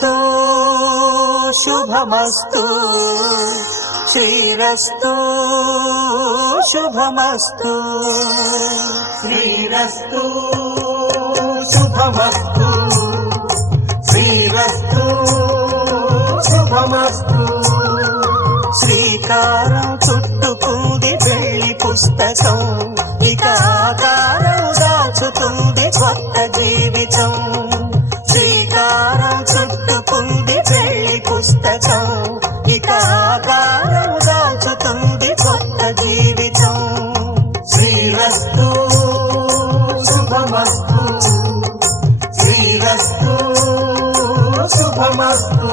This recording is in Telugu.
శ్రీరస్తు శుభమస్తు శ్రీరస్తు శుభమస్తు శ్రీరస్తు శుభమస్తు శ్రీరస్తు శుభమస్తు. శ్రీకారం చుట్టుకుంది పెళ్లి పుస్తకం, ఇక ఆకారం దాచుతుంది కొత్త జీవితం. శ్రీకారం చుట్టుకుంది పెళ్లి పుస్తకం, ఇక ఆకారం దాచుతుంది కొత్త జీవితం. శ్రీరస్తు శుభమస్తు శ్రీరస్తు శుభమస్తు.